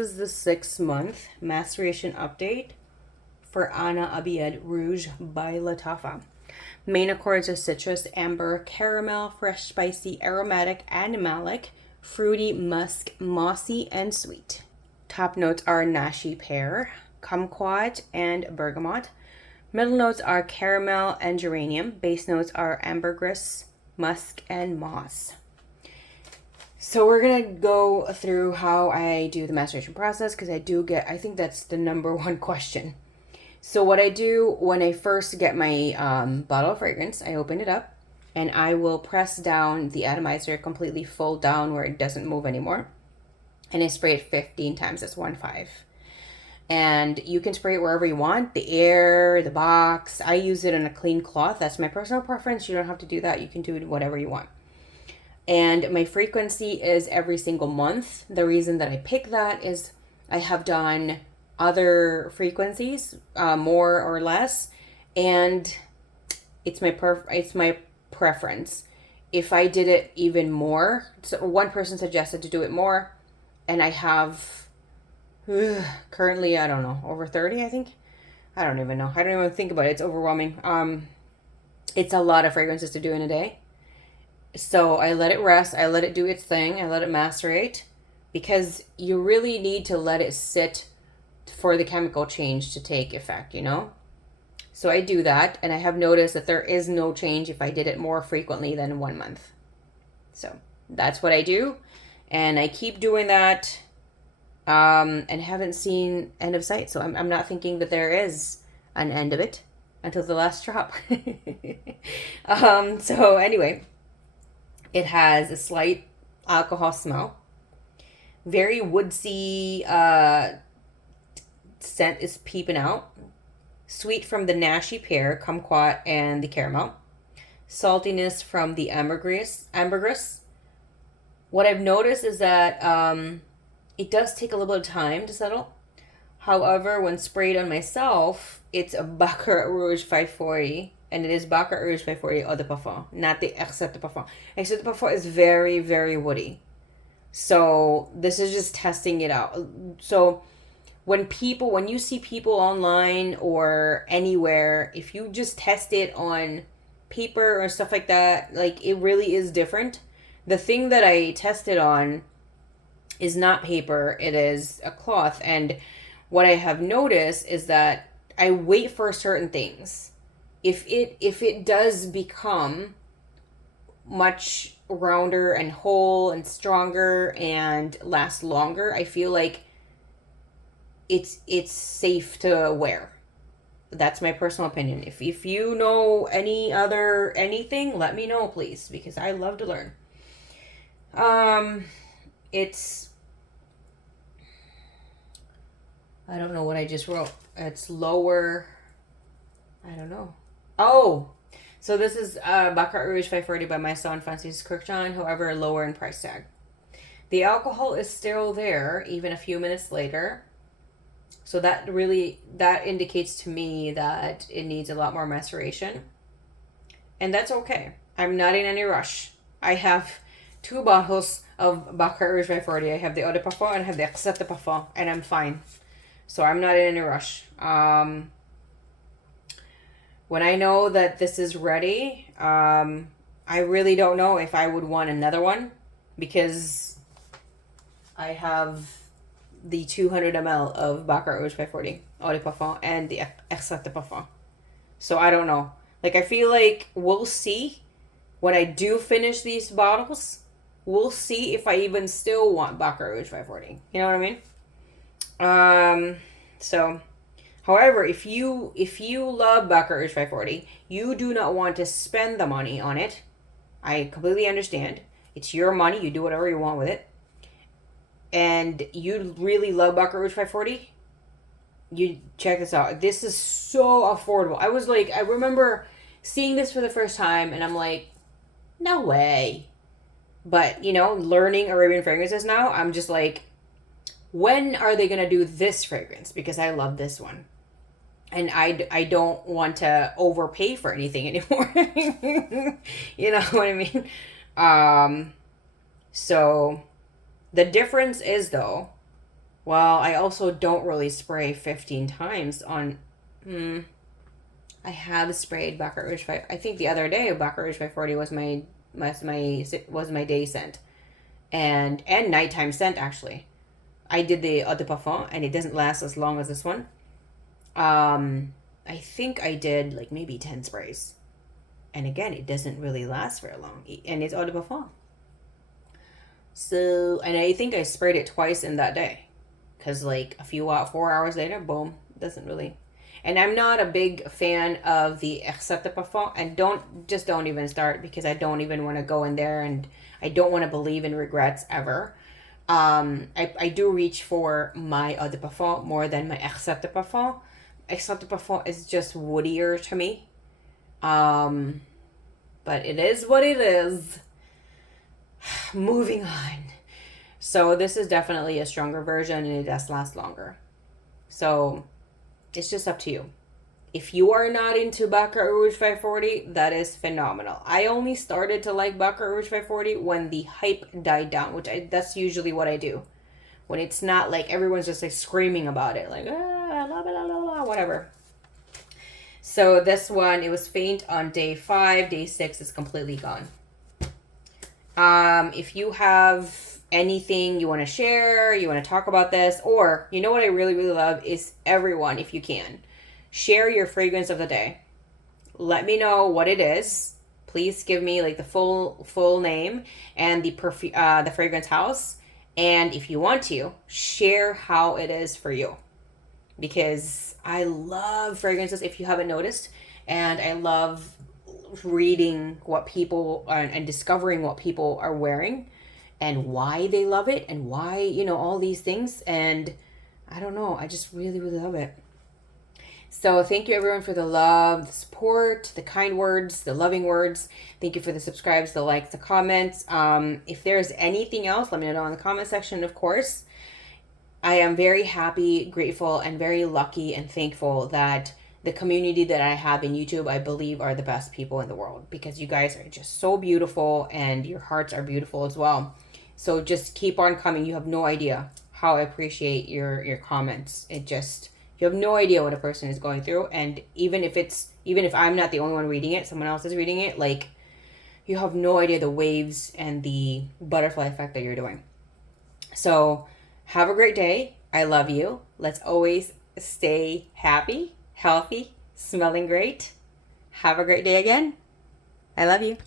This is the 6-month maceration update for Abiyedh Rouge by Lattafa. Main accords are citrus, amber, caramel, fresh, spicy, aromatic, animalic, fruity, musk, mossy, and sweet. Top notes are nashi pear, kumquat, and bergamot. Middle notes are caramel and geranium. Base notes are ambergris, musk, and moss. So we're going to go through how I do the maceration process because I think that's the number one question. So what I do when I first get my bottle of fragrance, I open it up and I will press down the atomizer completely full down where it doesn't move anymore. And I spray it 15 times. That's 1-5. And you can spray it wherever you want, the air, the box. I use it on a clean cloth. That's my personal preference. You don't have to do that. You can do it whatever you want. And my frequency is every single month. The reason that I pick that is I have done other frequencies, more or less, and it's my preference. If I did it even more, so one person suggested to do it more, and I have currently, I don't know, over 30, I think. I don't even know. I don't even think about it. It's overwhelming. It's a lot of fragrances to do in a day. So I let it rest. I let it do its thing. I let it macerate because you really need to let it sit for the chemical change to take effect, you know? So I do that, and I have noticed that there is no change if I did it more frequently than 1 month. So that's what I do, and I keep doing that and haven't seen end of sight. So I'm not thinking that there is an end of it until the last drop. So anyway, it has a slight alcohol smell. Very woodsy scent is peeping out. Sweet from the nashi pear, kumquat, and the caramel. Saltiness from the ambergris. What I've noticed is that it does take a little bit of time to settle. However, when sprayed on myself, it's a Baccarat Rouge 540. And it is Baccarat Rouge 540 Eau de Parfum, not the Except de Parfum. Except de Parfum is very, very woody. So this is just testing it out. So when you see people online or anywhere, if you just test it on paper or stuff like that, like it really is different. The thing that I tested on is not paper, it is a cloth. And what I have noticed is that I wait for certain things. If it does become much rounder and whole and stronger and lasts longer, I feel like it's safe to wear. That's my personal opinion. If you know anything, let me know, please, because I love to learn. It's, I don't know what I just wrote. It's lower. I don't know. Oh, so this is Baccarat Rouge 540 by Maceration and Francis Kurkchan, however, lower in price tag. The alcohol is still there even a few minutes later. So that indicates to me that it needs a lot more maceration. And that's okay. I'm not in any rush. I have 2 bottles of Baccarat Rouge 540. I have the Eau de Parfum and I have the Except de Parfum, and I'm fine. So I'm not in any rush. When I know that this is ready, I really don't know if I would want another one because I have the 200 ml of Baccarat Rouge 540 Eau de Parfum and the Except de Parfum. So I don't know. Like, I feel like we'll see when I do finish these bottles. We'll see if I even still want Baccarat Rouge 540. You know what I mean? So... However, if you love Baccarat Rouge 540, you do not want to spend the money on it. I completely understand. It's your money. You do whatever you want with it. And you really love Baccarat Rouge 540, you check this out. This is so affordable. I remember seeing this for the first time, and I'm like, no way. But, learning Arabian fragrances now, I'm just like, when are they going to do this fragrance? Because I love this one. And I don't want to overpay for anything anymore. You know what I mean? So the difference is, though, Well, I also don't really spray 15 times on. I have sprayed Baccarat Rouge 5. I think the other day Baccarat Rouge 540 was my day scent and nighttime scent actually. I did the Eau de Parfum and it doesn't last as long as this one. I think I did like maybe 10 sprays. And again, it doesn't really last very long. And it's Eau de Parfum. So, and I think I sprayed it twice in that day. Because like 4 hours later, boom, doesn't really. And I'm not a big fan of the Except de Parfum. And don't even start because I don't even want to go in there and I don't want to believe in regrets ever. I do reach for my Eau de Parfum more than my Except de Parfum. Except de Parfum is just woodier to me. Um, but it is what it is. Moving on. So this is definitely a stronger version and it does last longer. So it's just up to you. If you are not into Baccarat Rouge 540, that is phenomenal. I only started to like Baccarat Rouge 540 when the hype died down, that's usually what I do. When it's not like everyone's just like screaming about it, like, I love it, whatever. So this one, it was faint on day 5. Day 6 is completely gone. If you have anything you want to share, you want to talk about this, or you know what I really, really love is everyone, if you can, share your fragrance of the day. Let me know what it is. Please give me like the full name and the fragrance house. And if you want to, share how it is for you. Because I love fragrances, if you haven't noticed, and I love reading what people and discovering what people are wearing and why they love it and why, all these things. And I don't know, I just really, really love it. So thank you everyone for the love, the support, the kind words, the loving words. Thank you for the subscribes, the likes, the comments. If there's anything else, let me know in the comment section, of course. I am very happy, grateful, and very lucky and thankful that the community that I have in YouTube, I believe, are the best people in the world because you guys are just so beautiful and your hearts are beautiful as well. So just keep on coming. You have no idea how I appreciate your comments. You have no idea what a person is going through. And even if I'm not the only one reading it, someone else is reading it, like, you have no idea the waves and the butterfly effect that you're doing. So have a great day. I love you. Let's always stay happy, healthy, smelling great. Have a great day again. I love you.